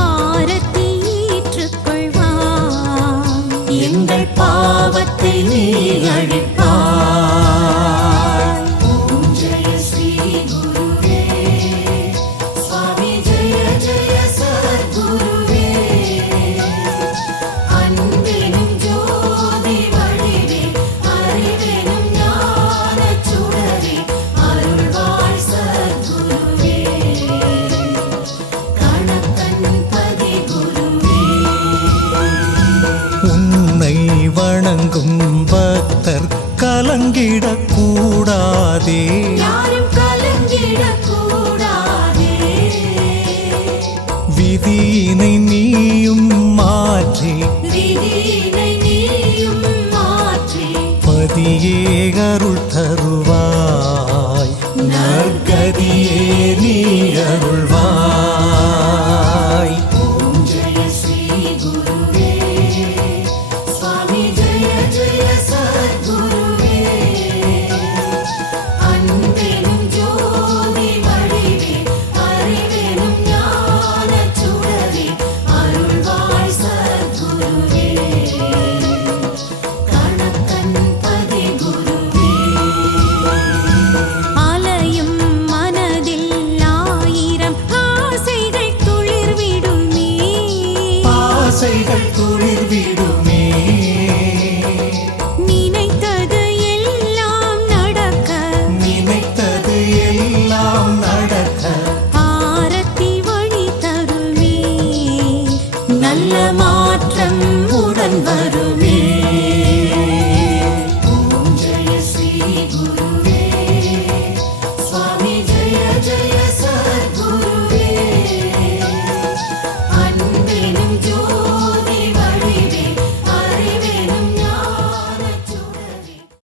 ஆரத்தி ஏற்றுக்கொள்வாய். எங்கள் பாவத்தை நீ அழிப்பாய். ஓம் ஜெய ஸ்ரீ குருவே சுவாமி ஜெய ஜெய சத்குருவே. அன்பெனும் ஜோதி வடிவே அறிவெனும் ஞானச் சுடரே அருள்வாய் சத்குருவே. கணக்கன் பதி குருவே. உன்னை வணங்கும் பக்தர் கலங்கிடக்கூடாதே. யாரும் கலங்கிடக்கூடாதே. விதியினை நீ